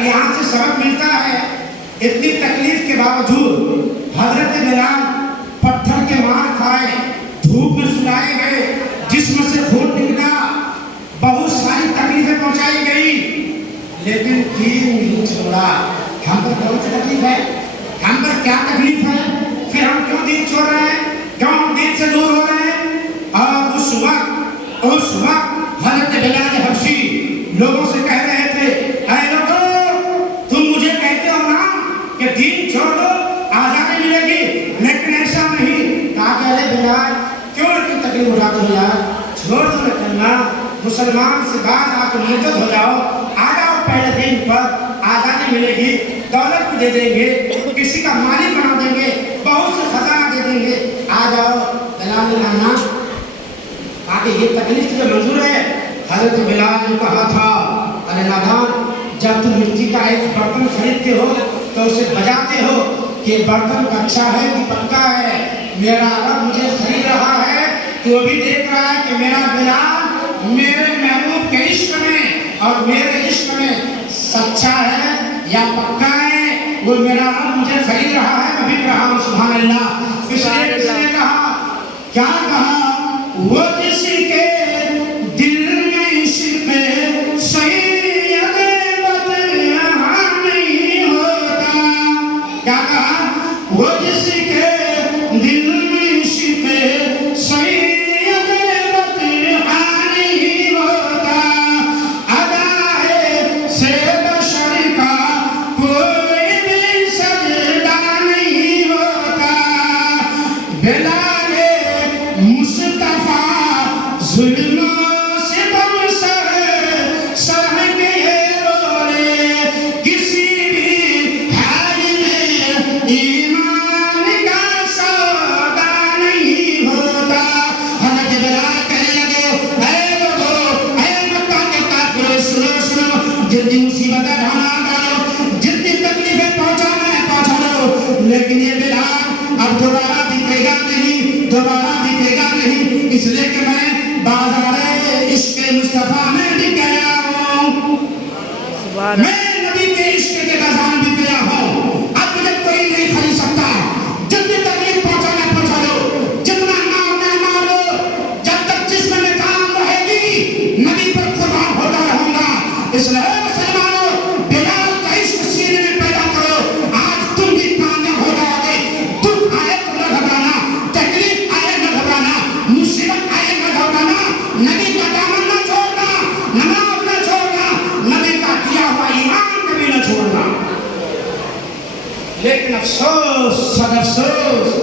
اب یہاں سے سبق ملتا ہے اتنی تکلیف کے باوجود حضرت بلال پتھر کے مار کھائے، دھوپ میں سلائے گئے، جسم سے خون نکلا، بہت ساری تکلیفیں پہنچائی گئی، لیکن دین نہیں چھوڑا۔ ہم پر کون سی تکلیف ہے؟ ہم پر کیا تکلیف ہے؟ پھر ہم کیوں دین چھوڑ رہے ہیں؟ کیوں ہم دین سے دور ہو رہے ہیں؟ اور اس وقت حضرت بلال حبشی لوگوں سے کہہ رہے تھے، اے لوگوں تم مجھے کہتے ہو نا کہ دین چھوڑ دو آزادی ملے گی، لیکن ایسا نہیں۔ کہا کہ ارے بلال کیوں اتنی تکلیف اٹھاتے ہو یار، چھوڑ دو نہ کرنا، مسلمان سے بعد آ کے مرتد ہو جاؤ، آ جاؤ پہلے دین پر، آزادی ملے گی، دولت بھی دے دیں گے، کسی کا مالک بنا دیں گے، بہت سے خزانہ دے دیں گے، آ جاؤ۔ بلال نے کہا کہا کہ یہ تکلیف تجھے منظور ہے؟ حضرت بلال نے کہا تھا، ارے نادان، جب تم مٹی کا ایک برتن خریدتے ہو تو اسے بجاتے ہو کہ برتن اچھا ہے کہ پکا ہے، میرا رب مجھے خرید رہا ہے تو وہ بھی دیکھ رہا ہے کہ میرا بلال میرے محبوب کے عشق میں اور میرے عشق میں سچا ہے یا پکا ہے، وہ میرا رب مجھے خرید رہا ہے، میں بک رہا ہوں۔ سبحان اللہ۔ اس نے کہا، کیا کہا؟ وہ جس کے دل میں عشق سید بدعا نہیں ہوتا، کیا کہا؟ وہ جس کے دل میں عشق سید بدعا نہیں ہوتا، ادائے سے بشر کا کوئی بھی سجدہ نہیں ہوتا، بلال ظلموں سے تم سر کے بولے، کسی بھی حال میں ایمان کا سودا نہیں ہوتا۔ حضرت بلال کہنے لگے، اے لوگو، اے مکہ کے کافروں، سنو، جتنی مصیبتیں ڈھانا ڈالو، جتنی تکلیفیں پہنچانا ہے پہنچا دو، لیکن یہ بلال اب دوبارہ دکھے گا نہیں، دوبارہ دکھے گا نہیں، اس لیے کہ میں بازار عشق مصطفیٰ میں بک گیا ہوں، میں نبی کے عشق کے بازار میں بک گیا ہوں، اب مجھے کوئی نہیں خرید سکتا۔ جتنی تکلیف پہنچانا پہنچا دو، جتنا مارنا مارو، جب تک جسم میں جان رہے گی نبی پر قربان ہوتا رہوں گا۔ اس لیے مسلمانوں، بلال کا عشق سینے میں پیدا کرو، آج تم بھی کامیاب ہو جاؤ گے۔ دکھ آئے تو نہ گھبرانا، تکلیف آئے نہ گھبرانا، مصیبت آئے نہ گھبرانا، نبی کا دامن نہ چھوڑنا، نماز نہ چھوڑنا، نبی کا دیا ہوا ایمان کبھی نہ چھوڑنا۔ لیکن افسوس، سد افسوس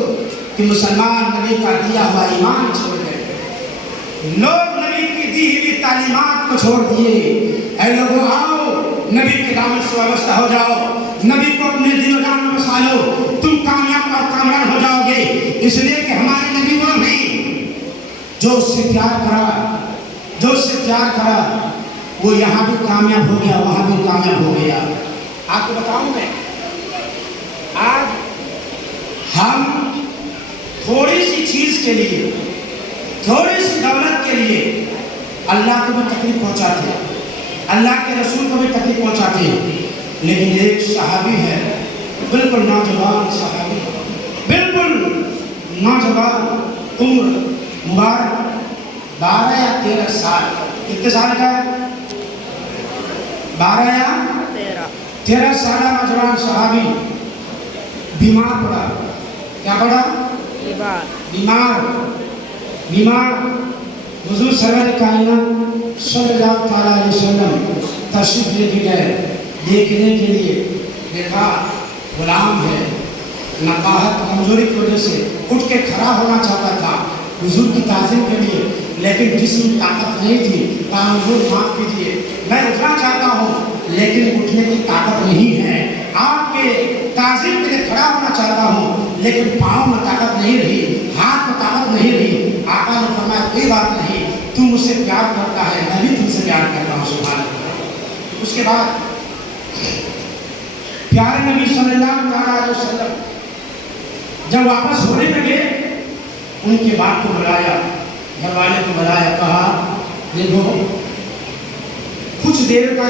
کہ مسلمان نبی کا دیا ہوا ایمان چھوڑ گئے، لوگ نبی کی دی ہوئی تعلیمات کو چھوڑ دیے۔ اے لوگوں آؤ، نبی کے دامن سے وابستہ ہو جاؤ، نبی کو اپنے دل و جان میں بسا لو، تم کامیاب اور کامران ہو جاؤ گے۔ اس لیے کہ ہمارے نبی وہ نہیں جو اس سے پیار کرا، جو اس سے پیار کرا وہ یہاں بھی کامیاب ہو گیا، وہاں بھی کامیاب ہو گیا۔ آپ کو بتاؤں میں، آج ہم تھوڑی سی چیز کے لیے، تھوڑی سی دولت کے لیے اللہ کو بھی تکلیف پہنچاتے ہیں، اللہ کے رسول کو بھی تکلیف پہنچاتے ہیں۔ لیکن ایک صحابی ہے، بالکل نوجوان صحابی، بالکل نوجوان، عمر مبارک 12 یا 13 سال، کتنے سال کا ہے؟ 12 یا 13 سالہ نوجوان صحابی بیمار پڑا۔ کیا پڑا؟ بیمار۔ حضور سرور کائنات صلی اللہ علیہ وسلم تشریف لے کے گئے دیکھنے کے لیے، دیکھا غلام ہے، نقاہت کمزوری کی وجہ سے اٹھ کے کھڑا ہونا چاہتا تھا حضور کی تعظیم کے لیے، لیکن جسم میں طاقت نہیں تھی۔ کہا حضور معاف کیجیے، میں اٹھنا چاہتا ہوں لیکن اٹھنے کی طاقت نہیں ہے، آپ کے تعظیم کے لیے کھڑا ہونا چاہتا ہوں لیکن پاؤں میں طاقت نہیں رہی، ہاتھ میں طاقت نہیں رہی۔ آقا نے فرمایا کوئی بات نہیں، تو مجھ سے پیار کرتا ہے، میں بھی تم سے پیار کرتا ہوں۔ سبحان اللہ۔ اس کے بعد پیارے نبی صلی اللہ علیہ وسلم جب واپس ہونے لگے، ان کے باپ کو بلایا، گھر والے کو بلایا، کہا دیکھو کچھ دیر کا